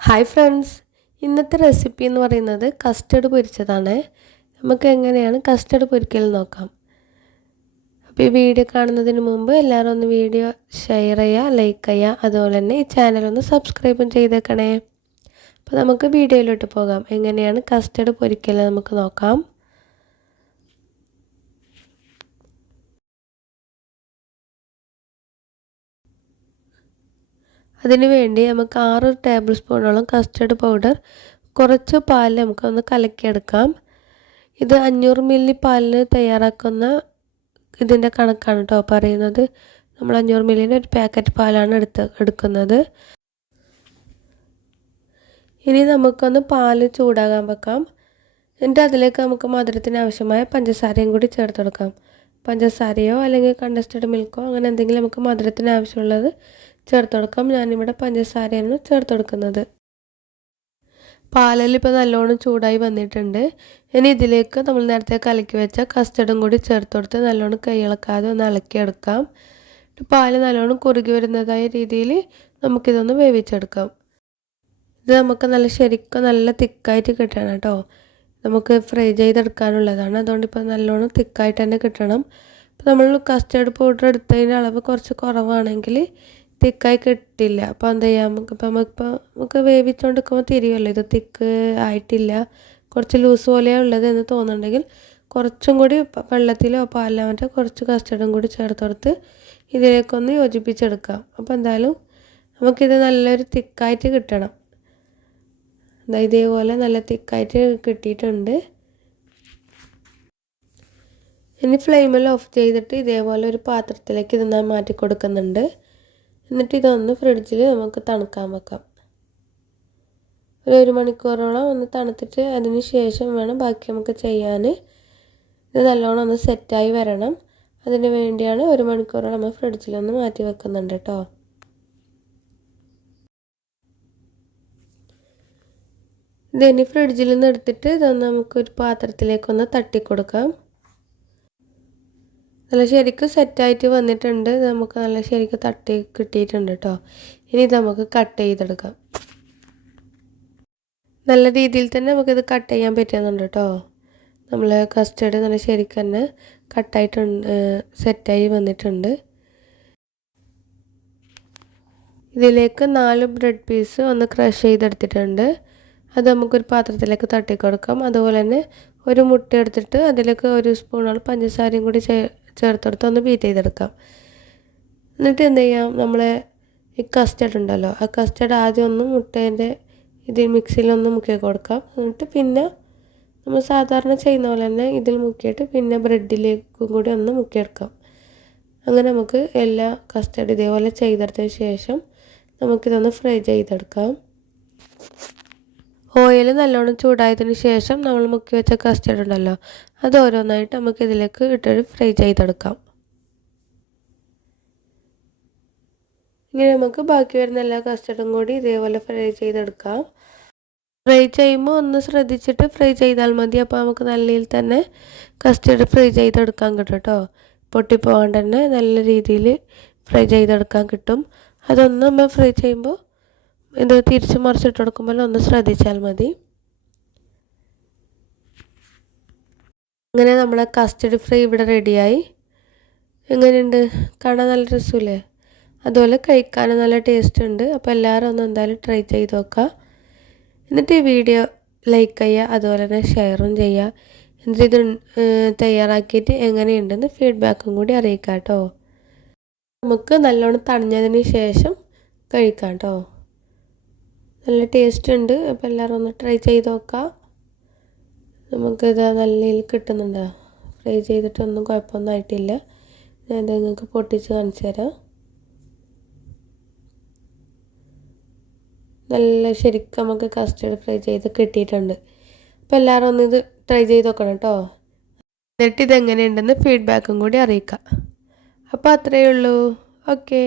Hi friends, ഇന്നത്തെ recipe എന്ന് പറയുന്നത് കസ്റ്റർഡ് പൊരിച്ചതാണ്. നമുക്ക് എങ്ങനെയാണ് കസ്റ്റർഡ് പൊരിക്കൽ നോക്കാം. അപ്പോൾ ഈ വീഡിയോ കാണുന്നതിന് മുമ്പ് എല്ലാവരും ഒന്ന് വീഡിയോ ഷെയർ ചെയ്യുക, ലൈക്ക് ചെയ്യുക, അതുപോലെ തന്നെ ഈ ചാനൽ ഒന്ന് സബ്സ്ക്രൈബും ചെയ്തേക്കണേ. അപ്പോൾ നമുക്ക് വീഡിയോയിലോട്ട് പോകാം. എങ്ങനെയാണ് കസ്റ്റർഡ് പൊരിക്കൽ നമുക്ക് നോക്കാം. അതിനു വേണ്ടി നമുക്ക് 6 ടേബിൾ സ്പൂണോളം കസ്റ്റർഡ് പൗഡർ, കുറച്ച് പാൽ നമുക്കൊന്ന് കലക്കിയെടുക്കാം. ഇത് 500 മില്ലി പാലിന് തയ്യാറാക്കുന്ന ഇതിൻ്റെ കണക്കാണ് കേട്ടോ പറയുന്നത്. നമ്മൾ 500 മില്ലിന് ഒരു പാക്കറ്റ് പാലാണ് എടുക്കുന്നത്. ഇനി നമുക്കൊന്ന് പാല് ചൂടാകാൻ വെക്കാം. എന്നിട്ട് അതിലേക്ക് നമുക്ക് മധുരത്തിന് ആവശ്യമായ പഞ്ചസാരയും കൂടി ചേർത്ത് കൊടുക്കാം. പഞ്ചസാരയോ അല്ലെങ്കിൽ കണ്ടൻസ്ഡ് മിൽക്കോ അങ്ങനെ എന്തെങ്കിലും നമുക്ക് മധുരത്തിന് ആവശ്യമുള്ളത് ചേർത്ത് കൊടുക്കാം. ഞാനിവിടെ പഞ്ചസാരയാണ് ചേർത്ത് കൊടുക്കുന്നത്. പാലെല്ലാം ഇപ്പോൾ നല്ലോണം ചൂടായി വന്നിട്ടുണ്ട്. ഇനി ഇതിലേക്ക് നമ്മൾ നേരത്തെ കലക്കി വെച്ച കസ്റ്റർഡും കൂടി ചേർത്ത് കൊടുത്ത് നല്ലോണം കൈയിളക്കാതെ ഒന്ന് ഇളക്കിയെടുക്കാം. പാല് നല്ലോണം കുറുകി വരുന്നതായ രീതിയിൽ നമുക്കിതൊന്ന് വേവിച്ചെടുക്കാം. ഇത് നമുക്ക് ശരിക്കും നല്ല തിക്കായിട്ട് കിട്ടണം കേട്ടോ. നമുക്ക് ഫ്രൈ ചെയ്തെടുക്കാനുള്ളതാണ്. അതുകൊണ്ട് ഇപ്പോൾ നല്ലോണം തിക്കായിട്ട് തന്നെ കിട്ടണം. അപ്പോൾ നമ്മൾ കസ്റ്റർഡ് പൗഡർ എടുത്തതിൻ്റെ അളവ് കുറച്ച് കുറവാണെങ്കിൽ തിക്കായി കിട്ടില്ല. അപ്പോൾ എന്ത് ചെയ്യാം, നമുക്ക് വേവിച്ചുകൊണ്ടിരിക്കുമ്പോൾ തിരിയുമല്ലോ ഇത് തിക്ക് ആയിട്ടില്ല, കുറച്ച് ലൂസ് പോലെയാണ് ഉള്ളത് എന്ന് തോന്നുന്നുണ്ടെങ്കിൽ കുറച്ചും കൂടി വെള്ളത്തിലോ പാലിലോ മറ്റോ കുറച്ച് കസ്റ്റർഡും കൂടി ചേർത്ത് കൊടുത്ത് ഇതിലേക്കൊന്ന് യോജിപ്പിച്ചെടുക്കാം. അപ്പോൾ എന്തായാലും നമുക്കിത് നല്ലൊരു തിക്കായിട്ട് കിട്ടണം. ഇതേപോലെ നല്ല തിക്കായിട്ട് കിട്ടിയിട്ടുണ്ട്. ഇനി ഫ്ലെയിമിൽ ഓഫ് ചെയ്തിട്ട് ഇതേപോലെ ഒരു പാത്രത്തിലേക്ക് ഇത് ഞാൻ മാറ്റി കൊടുക്കുന്നുണ്ട്. എന്നിട്ട് ഇതൊന്ന് ഫ്രിഡ്ജിൽ നമുക്ക് തണുക്കാൻ വെക്കാം. ഒരു 1 മണിക്കൂറോളം ഒന്ന് തണുത്തിട്ട് അതിന് ശേഷം വേണം ബാക്കി നമുക്ക് ചെയ്യാൻ. ഇത് നല്ലോണം ഒന്ന് സെറ്റായി വരണം. അതിന് വേണ്ടിയാണ് 1 മണിക്കൂറോളം നമ്മൾ ഫ്രിഡ്ജിലൊന്ന് മാറ്റി വെക്കുന്നുണ്ട് കേട്ടോ. ഇതിനി ഫ്രിഡ്ജിൽ നിന്ന് എടുത്തിട്ട് ഇതൊന്ന് നമുക്കൊരു പാത്രത്തിലേക്കൊന്ന് തട്ടിക്കൊടുക്കാം. നല്ല ശരിക്കും സെറ്റായിട്ട് വന്നിട്ടുണ്ട്. നമുക്ക് നല്ല ശരിക്കും തട്ടി കിട്ടിയിട്ടുണ്ട് കേട്ടോ. ഇനി ഇത് നമുക്ക് കട്ട് ചെയ്തെടുക്കാം. നല്ല രീതിയിൽ തന്നെ നമുക്കിത് കട്ട് ചെയ്യാൻ പറ്റുന്നുണ്ട് കേട്ടോ. നമ്മൾ കസ്റ്റർഡ് നല്ല ശരിക്കും തന്നെ കട്ടായിട്ടുണ്ട്, സെറ്റായി വന്നിട്ടുണ്ട്. ഇതിലേക്ക് 4 ബ്രെഡ് പീസ് ഒന്ന് ക്രഷ് ചെയ്തെടുത്തിട്ടുണ്ട്. അത് നമുക്കൊരു പാത്രത്തിലേക്ക് തട്ടിക്കൊടുക്കാം. അതുപോലെ തന്നെ ഒരു മുട്ട എടുത്തിട്ട് അതിലേക്ക് 1 സ്പൂണോളം പഞ്ചസാരയും കൂടി ചേർത്തെടുത്ത് ഒന്ന് ബീറ്റ് ചെയ്തെടുക്കാം. എന്നിട്ട് എന്ത് ചെയ്യാം, നമ്മളെ ഈ കസ്റ്റർഡ് ഉണ്ടല്ലോ, ആ കസ്റ്റർഡ് ആദ്യം ഒന്ന് മുട്ടേൻ്റെ ഇതിൽ മിക്സിയിലൊന്ന് മുക്കി കൊടുക്കാം. എന്നിട്ട് പിന്നെ നമ്മൾ സാധാരണ ചെയ്യുന്ന പോലെ തന്നെ ഇതിൽ മുക്കിയിട്ട് പിന്നെ ബ്രെഡിലേക്കും കൂടി ഒന്ന് മുക്കിയെടുക്കാം. അങ്ങനെ നമുക്ക് എല്ലാ കസ്റ്റർഡ് ഇതേപോലെ ചെയ്തെടുത്തതിന് ശേഷം നമുക്കിതൊന്ന് ഫ്രൈ ചെയ്തെടുക്കാം. ഓയിൽ നല്ലോണം ചൂടായതിന് ശേഷം നമ്മൾ മുക്കി വെച്ച കസ്റ്റർഡ് ഉണ്ടല്ലോ, അത് ഓരോന്നായിട്ട് നമുക്ക് ഇതിലേക്ക് ഇട്ടൊരു ഫ്രൈ ചെയ്തെടുക്കാം. ഇങ്ങനെ നമുക്ക് ബാക്കി വരുന്ന എല്ലാ കസ്റ്റർഡും കൂടി ഇതേപോലെ ഫ്രൈ ചെയ്തെടുക്കാം. ഫ്രൈ ചെയ്യുമ്പോൾ ഒന്ന് ശ്രദ്ധിച്ചിട്ട് ഫ്രൈ ചെയ്താൽ മതി. അപ്പോൾ നമുക്ക് നല്ല രീതിയിൽ തന്നെ കസ്റ്റർഡ് ഫ്രൈ ചെയ്തെടുക്കാൻ കിട്ടും കേട്ടോ. പൊട്ടിപ്പോകാണ്ട് തന്നെ നല്ല രീതിയിൽ ഫ്രൈ ചെയ്തെടുക്കാൻ കിട്ടും. അതൊന്ന് നമ്മൾ ഫ്രൈ ചെയ്യുമ്പോൾ ഇത് തിരിച്ച് മറിച്ചിട്ട് കൊടുക്കുമ്പോൾ ഒന്ന് ശ്രദ്ധിച്ചാൽ മതി. അങ്ങനെ നമ്മളെ കസ്റ്റർഡ് ഫ്രൈ ഇവിടെ റെഡിയായി. എങ്ങനെയുണ്ട്, കാണാൻ നല്ല രസമില്ലേ? അതുപോലെ കഴിക്കാനും നല്ല ടേസ്റ്റ് ഉണ്ട്. അപ്പോൾ എല്ലാവരും ഒന്ന് എന്തായാലും ട്രൈ ചെയ്ത് നോക്കുക. എന്നിട്ട് ഈ വീഡിയോ ലൈക്ക് ചെയ്യുക, അതുപോലെ തന്നെ ഷെയറും ചെയ്യുക. എന്നിട്ട് ഇത് തയ്യാറാക്കിയിട്ട് എങ്ങനെയുണ്ടെന്ന് ഫീഡ്ബാക്കും കൂടി അറിയിക്കാം കേട്ടോ. നമുക്ക് നല്ലോണം തണിഞ്ഞതിന് ശേഷം കഴിക്കാം കേട്ടോ. നല്ല ടേസ്റ്റ് ഉണ്ട്. അപ്പോൾ എല്ലാവരും ഒന്ന് ട്രൈ ചെയ്ത് നോക്കാം. നമുക്കിത് നല്ല രീതിയിൽ കിട്ടുന്നുണ്ടോ, ഫ്രൈ ചെയ്തിട്ടൊന്നും കുഴപ്പമൊന്നും ആയിട്ടില്ല. ഞാൻ നിങ്ങൾക്ക് പൊട്ടിച്ച് കാണിച്ചു തരാം. നല്ല ശരിക്കും നമുക്ക് കസ്റ്റർഡ് ഫ്രൈ ചെയ്ത് കിട്ടിയിട്ടുണ്ട്. അപ്പോൾ എല്ലാവരും ഒന്ന് ഇത് ട്രൈ ചെയ്ത് നോക്കണം കേട്ടോ. എന്നിട്ട് ഇതെങ്ങനെയുണ്ടെന്ന് ഫീഡ്ബാക്കും കൂടി അറിയിക്കാം. അപ്പോൾ അത്രയേ ഉള്ളൂ. ഓക്കേ.